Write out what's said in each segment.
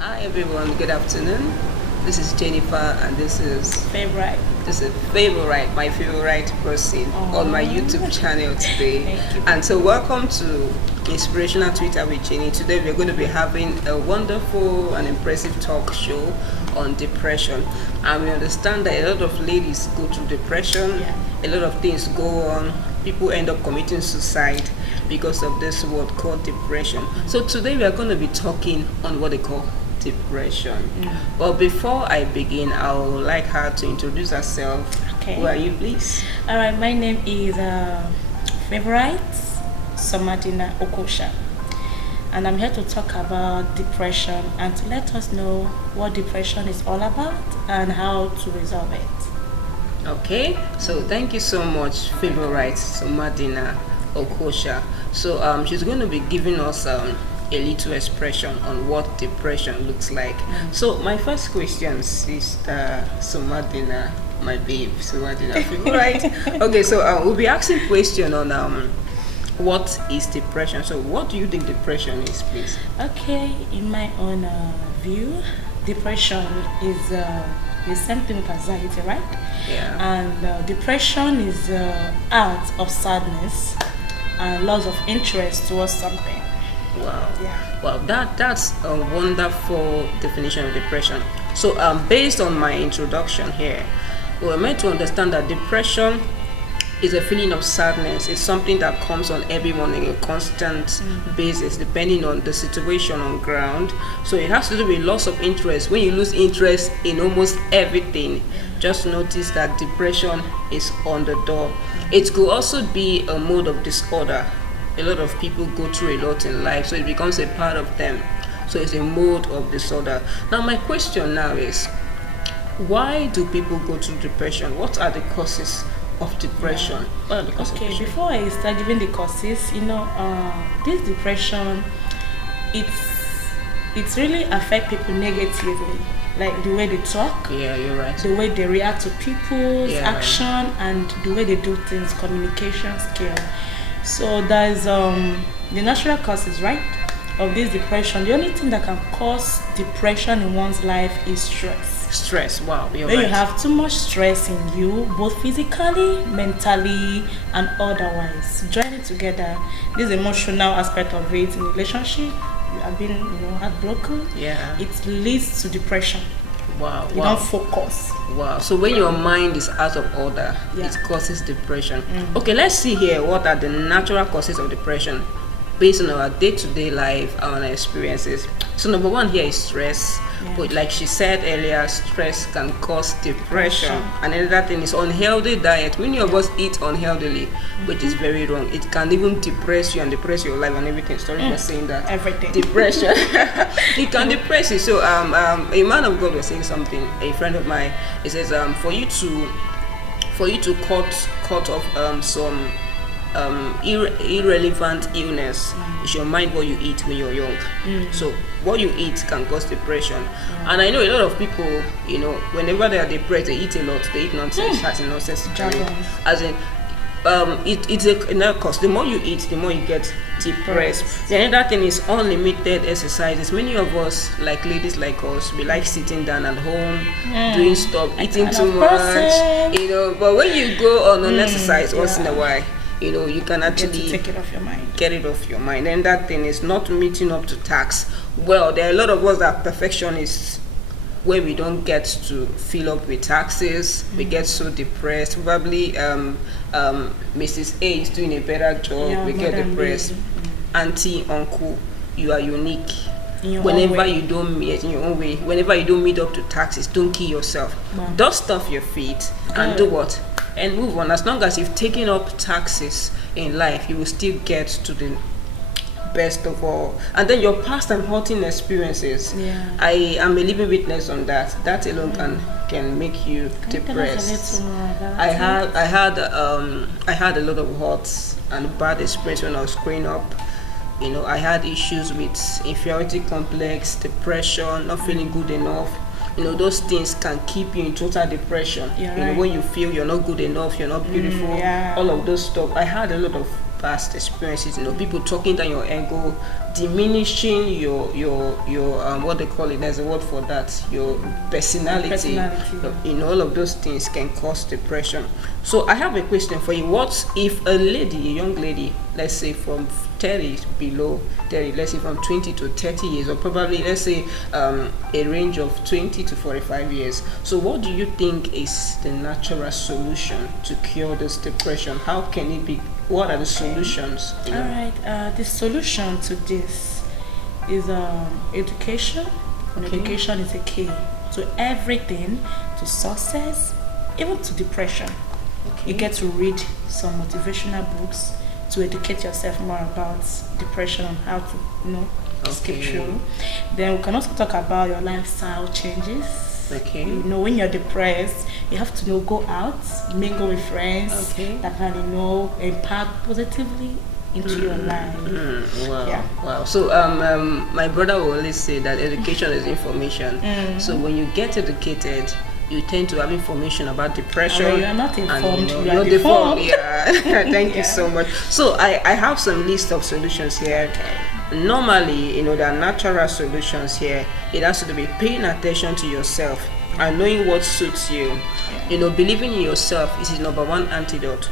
Hi everyone, good afternoon. This is Jennifer and Favorite. this is favorite, my favorite person on my YouTube channel today. Thank you. And so welcome to Inspirational Twitter with Jenny. Today we're going to be having a wonderful and impressive talk show on depression. And we understand that a lot of ladies go through depression, a lot of things go on, people end up committing suicide because of this word called depression. So today we are going to be talking on what they call depression. But before I begin, I would like her to introduce herself. Okay. Who are you, please? All right. My name is Favorite Somadina Okosha, and I'm here to talk about depression and to let us know what depression is all about and how to resolve it. Okay, so thank you so much, Favorite Somadina Okosha. So she's going to be giving us a little expression on what depression looks like. So my first question, Sister Somadina, my babe, Somadina, Favorite. Okay, so we'll be asking question on what is depression. So what do you think depression is, please? Okay. In my own view, depression is the same thing with anxiety, right? Yeah. And depression is out of sadness and loss of interest towards something. Wow. Yeah. Wow, that's a wonderful definition of depression. So based on my introduction here, we're meant to understand that depression is a feeling of sadness. It's something that comes on everyone on a constant basis, depending on the situation on ground. So it has to do with loss of interest. When you lose interest in almost everything, just notice that depression is on the door. It could also be a mode of disorder. A lot of people go through a lot in life, so it becomes a part of them. So it's a mode of disorder. Now my question now is, why do people go through depression? What are the causes of depression? What are the causes of Okay, depression? before I start giving the causes, this depression, it's really affect people negatively, like the way they talk, Yeah, you're right. the way they react to people's Yeah. action, and the way they do things, communication skill. So there's the natural causes, right, of this depression. The only thing that can cause depression in one's life is stress. Stress. Wow, you're When right. you have too much stress in you, both physically, mentally, and otherwise, join it together. This emotional aspect of it in relationship, you have been, heartbroken. Yeah. It leads to depression. Wow. You Wow. don't focus. Wow. So when your mind is out of order, Yeah. it causes depression. Okay, let's see here what are the natural causes of depression based on our day-to-day life and our experiences. So number one here is stress. Yeah. But like she said earlier, stress can cause depression. Depression. And another thing is unhealthy diet. Many of us eat unhealthily, which is very wrong. It can even depress you and depress your life and everything. Sorry for saying that. Everything. Depression. It can depress you. So a man of God was saying something, a friend of mine, he says for you to cut off some irrelevant illness, you should mind what you eat when you're young. So what you eat can cause depression. And I know a lot of people, whenever they are depressed, they eat a lot, they eat nonsense, as in nonsense to carry. Jargon. As in it's a cause. The more you eat, the more you get depressed. The another thing is unlimited exercises. Many of us, like ladies like us, we like sitting down at home, doing stuff, eating kind too of much, person. But when you go on an exercise once in a yeah. while, you can Get to actually take it off your mind. get it off your mind. And that thing is not meeting up to task. Well, there are a lot of us that are perfectionists, where we don't get to fill up with taxes. We get so depressed. Probably Mrs. A is doing a better job. Yeah, We get Madam depressed. B. Auntie, uncle, you are unique. In your own Whenever way. you don't meet in your own way, whenever you don't meet up to taxes, don't kill yourself. Wow. Dust off your feet and do what? And move on. As long as you've taken up taxes in life, you will still get to the best of all. And then your past and hurting experiences, Yeah. I am a living witness on that. That alone can make you Can you tell us a depressed. little more about I it? had a lot of hurt and bad experience when I was growing up. I had issues with inferiority complex, depression, not feeling good enough. Those things can keep you in total depression. You're right. When you feel you're not good enough, you're not beautiful, yeah. all of those stuff. I had a lot of past experiences, people talking down your ego, diminishing your what they call it, there's a word for that, your personality. All of those things can cause depression. So I have a question for you. What if a young lady, let's say from 30 below 30, let's say from 20 to 30 years, or probably let's say a range of 20 to 45 years, so what do you think is the natural solution to cure this depression? How can it be? What are the solutions? All right, the solution to this is education. Education is a key to everything, to success, even to depression. You get to read some motivational books to educate yourself more about depression and how to escape through. Then we can also talk about your lifestyle changes. When you're depressed, you have to go out, mingle with friends that can impact positively into your life. Wow. So my brother will always say that education is information. So when you get educated, you tend to have information about depression. You are not informed, and, you are deformed. Thank you so much. So I have some list of solutions here. Normally, there are natural solutions here. It has to do with paying attention to yourself and knowing what suits you. Believing in yourself is the number one antidote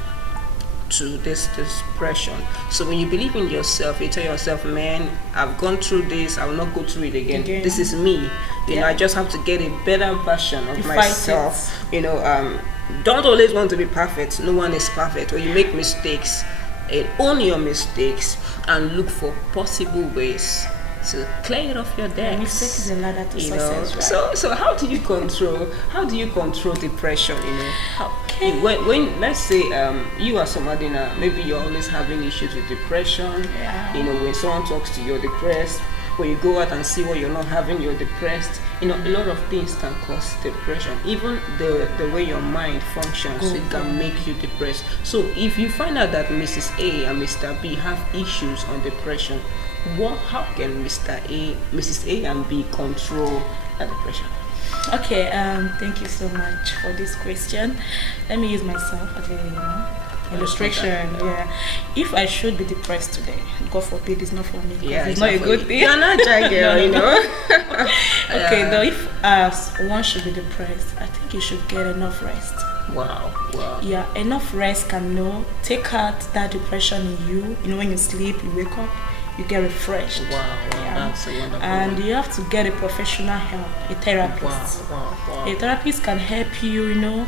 to this depression. So when you believe in yourself, you tell yourself, man, I've gone through this, I will not go through it again. This is me. I just have to get a better version of myself. Don't always want to be perfect. No one is perfect. When you make mistakes, own your mistakes and look for possible ways to clear it off your desk. Mistake is a ladder to success, right? So how do you control depression? When let's say you are somebody now, maybe you're always having issues with depression. When someone talks to you, you're depressed. When you go out and see what you're not having, you're depressed. A lot of things can cause depression. Even the way your mind functions, it can make you depressed. So if you find out that Mrs. A and Mr. B have issues on depression, how can Mrs. A and B control that depression? Okay, thank you so much for this question. Let me use myself as illustration. If I should be depressed today, God forbid, it's not for me. It's not a good thing. You're not a girl, Okay, though, if one should be depressed, I think you should get enough rest. Wow. Yeah, enough rest can take out that depression in you. When you sleep, you wake up, you get refreshed. Wow. That's a wonderful And you have to get a professional help, a therapist. Wow. A therapist can help you,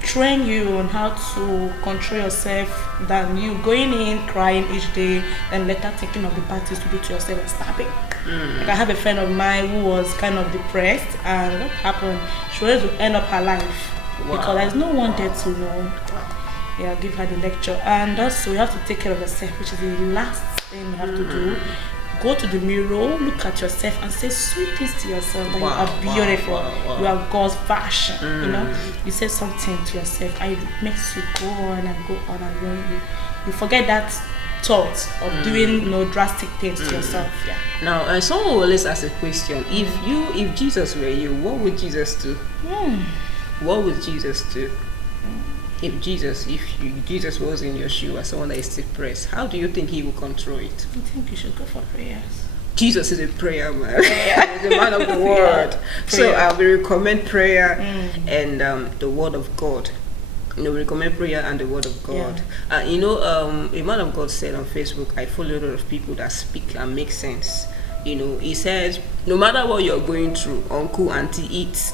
train you on how to control yourself than you going in crying each day and later thinking of the bad things to do to yourself and stopping. Like I have a friend of mine who was kind of depressed, and what happened? She wanted to end up her life because there's no one there to give her the lecture. And also you have to take care of yourself, which is the last thing you have to do. Go to the mirror, look at yourself and say sweet things to yourself that you are beautiful, you are God's fashion. You say something to yourself and it makes you go on and you forget that thought of doing drastic things to yourself. Now someone will always ask a question. If Jesus were you, what would Jesus do? What would Jesus do? If Jesus was in your shoe as someone that is depressed, how do you think he will control it? I think you should go for prayers. Jesus is a prayer man. He's the man of the word. So we recommend prayer and the word of God. We recommend prayer and the word of God. A man of God said on Facebook, I follow a lot of people that speak and make sense. He says, no matter what you're going through, uncle, auntie, eat.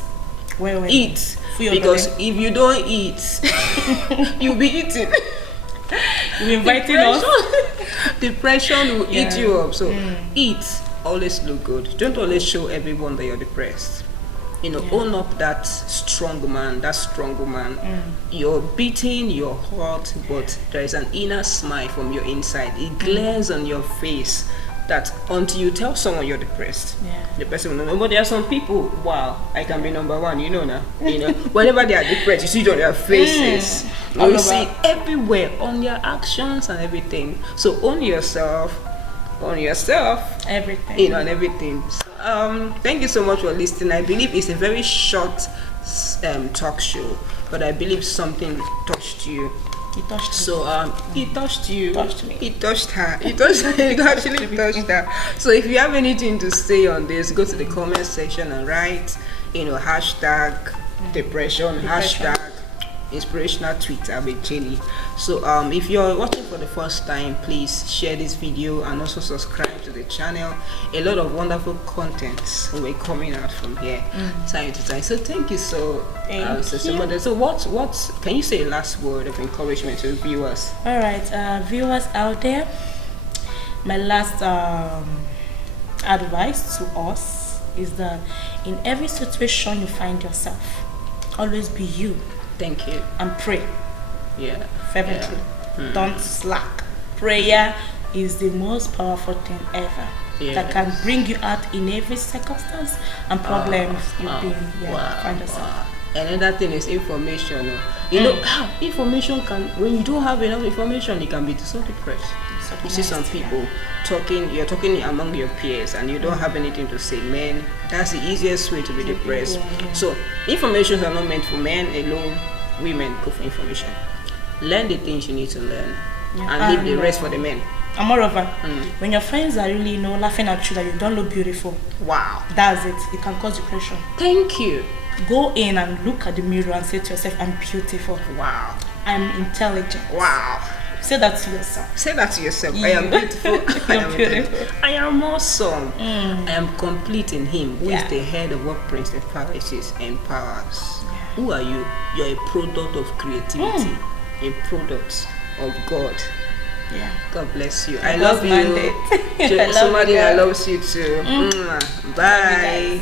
Eat. Because if you don't eat, you'll be eating. You're inviting us. Depression will eat you up. So eat. Always look good. Don't always show everyone that you're depressed. Own up that strong man, that strong woman. You're beating your heart, but there is an inner smile from your inside. It glares on your face. That until you tell someone you're depressed, the person will know. But there are some people, I can be number one, now. Whenever they are depressed, you see it on their faces. You see everywhere, on their actions and everything. So own yourself, everything. And everything. So, thank you so much for listening. I believe it's a very short talk show, but I believe something touched you. He touched me. So he touched you. Touched me. He touched her. He touched he actually touched her. So if you have anything to say on this, go to the comment section and write, hashtag depression, hashtag inspirational Twitter with Jenny. So if you're watching for the first time, please share this video and also subscribe to the channel. A lot of wonderful contents will be coming out from here time to time. So thank you so much. So what can you say a last word of encouragement to the viewers? All right, viewers out there, my last advice to us is that in every situation you find yourself, always be you. Thank you. And pray. Yeah. Fervently. Yeah. Don't slack. Prayer is the most powerful thing ever. Yes. That can bring you out in every circumstance and problems find yourself. Wow. Another thing is information. You know, information can, when you don't have enough information, it can be so depressed. You see some people you're talking among your peers and you don't have anything to say. Man, that's the easiest way to be depressed. So information are not meant for men alone. Women go for information. Learn the things you need to learn and leave the rest for the men. And moreover, when your friends are really laughing at you that you don't look beautiful, wow, that's it. It can cause depression. Thank you. Go in and look at the mirror and say to yourself, I'm beautiful. Wow. I'm intelligent. Wow. Say that to yourself. Say that to yourself. I am beautiful. I am beautiful. I am awesome. I am complete in Him, who is the head of what principalities and powers. Who are you? You're a product of creativity, a product of God. Yeah. God bless you. I love you. Somebody that loves you too. Bye.